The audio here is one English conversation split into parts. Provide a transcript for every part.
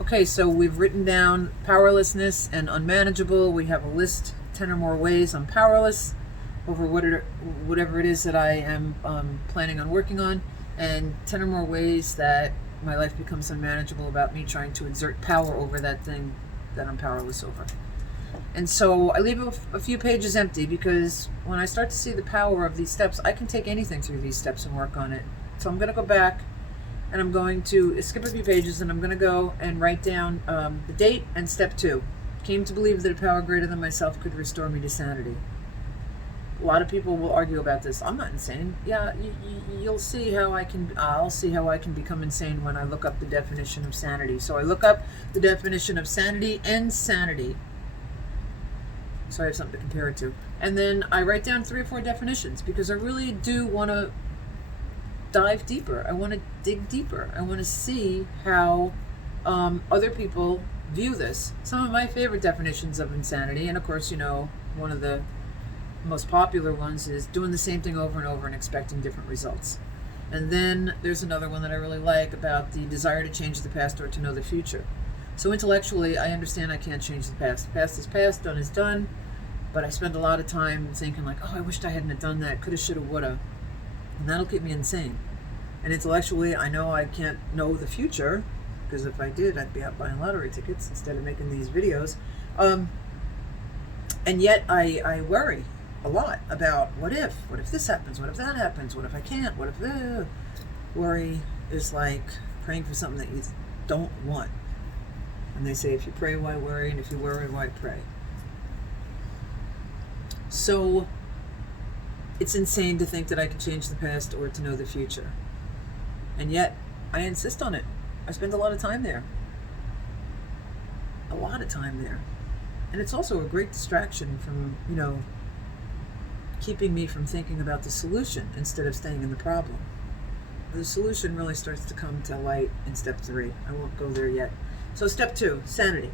Okay, so we've written down powerlessness and unmanageable. We have a list, 10 or more ways I'm powerless over whatever it is that I am planning on working on, and 10 or more ways that my life becomes unmanageable about me trying to exert power over that thing that I'm powerless over. And so I leave a few pages empty because when I start to see the power of these steps, I can take anything through these steps and work on it. So I'm going to go back and I'm going to skip a few pages and I'm going to go and write down the date and step 2. Came to believe that a power greater than myself could restore me to sanity. A lot of people will argue about this. I'm not insane. Yeah, you'll see how I'll see how I can become insane when I look up the definition of sanity. So I look up the definition of sanity and sanity. So I have something to compare it to. And then I write down 3 or 4 definitions because I really do want to dive deeper. I want to dig deeper. I want to see how other people view this. Some of my favorite definitions of insanity, and of course, one of the most popular ones is doing the same thing over and over and expecting different results. And then there's another one that I really like about the desire to change the past or to know the future. So intellectually, I understand I can't change the past. The past is past, done is done. But I spend a lot of time thinking like, oh, I wished I hadn't have done that. Coulda, shoulda, woulda. And that'll keep me insane. And intellectually, I know I can't know the future, because if I did, I'd be out buying lottery tickets instead of making these videos. And yet I worry a lot about what if this happens? What if that happens? What if I can't? What if... Worry is like praying for something that you don't want. And they say, if you pray, why worry? And if you worry, why pray? So it's insane to think that I can change the past or to know the future. And yet, I insist on it. I spend a lot of time there. A lot of time there. And it's also a great distraction from, keeping me from thinking about the solution instead of staying in the problem. The solution really starts to come to light in step 3. I won't go there yet. So step 2, sanity.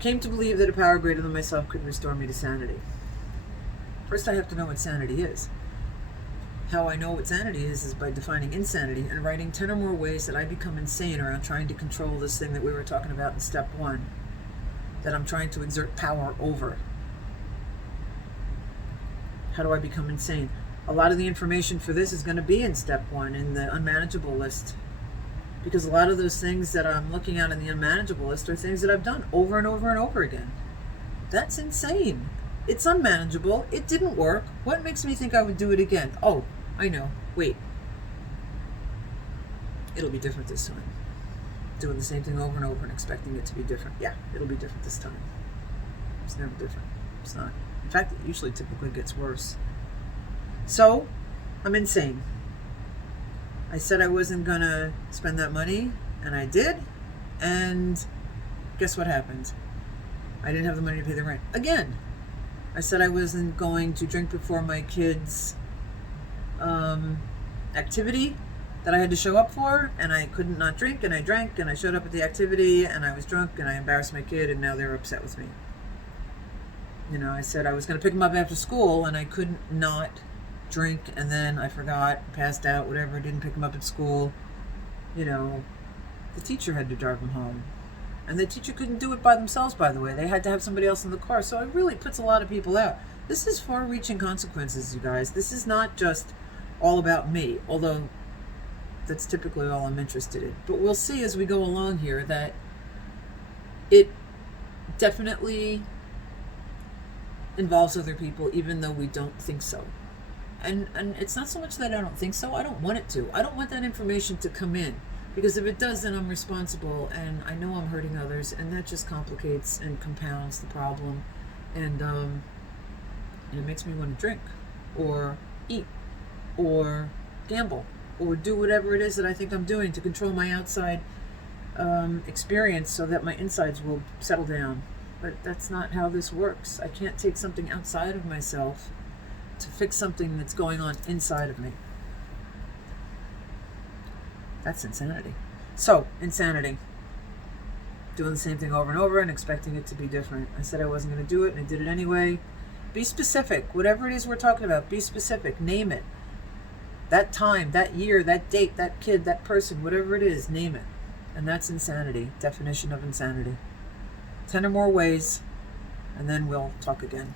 Came to believe that a power greater than myself could restore me to sanity. First, I have to know what sanity is. How I know what sanity is by defining insanity and writing 10 or more ways that I become insane around trying to control this thing that we were talking about in step 1, that I'm trying to exert power over. How do I become insane? A lot of the information for this is going to be in step 1 in the unmanageable list. Because a lot of those things that I'm looking at in the unmanageable list are things that I've done over and over and over again. That's insane. It's unmanageable. It didn't work. What makes me think I would do it again? Oh, I know. Wait. It'll be different this time. Doing the same thing over and over and expecting it to be different. Yeah, it'll be different this time. It's never different. It's not. In fact, it usually typically gets worse. So, I'm insane. I said I wasn't going to spend that money, and I did. And guess what happened? I didn't have the money to pay the rent. Again. I said I wasn't going to drink before my kids' activity that I had to show up for, and I couldn't not drink, and I drank, and I showed up at the activity, and I was drunk, and I embarrassed my kid, and now they're upset with me. I said I was going to pick them up after school, and I couldn't not drink, and then I forgot, passed out, whatever, didn't pick them up at school. The teacher had to drive them home. And the teacher couldn't do it by themselves, by the way. They had to have somebody else in the car. So it really puts a lot of people out. This is far-reaching consequences, you guys. This is not just all about me, although that's typically all I'm interested in. But we'll see as we go along here that it definitely involves other people, even though we don't think so. And it's not so much that I don't think so. I don't want it to. I don't want that information to come in. Because if it does, then I'm responsible, and I know I'm hurting others, and that just complicates and compounds the problem, and it makes me want to drink, or eat, or gamble, or do whatever it is that I think I'm doing to control my outside experience so that my insides will settle down. But that's not how this works. I can't take something outside of myself to fix something that's going on inside of me. That's insanity. So, insanity. Doing the same thing over and over and expecting it to be different. I said I wasn't going to do it, and I did it anyway. Be specific. Whatever it is we're talking about, be specific. Name it. That time, that year, that date, that kid, that person, whatever it is, name it. And that's insanity. Definition of insanity. 10 or more ways, and then we'll talk again.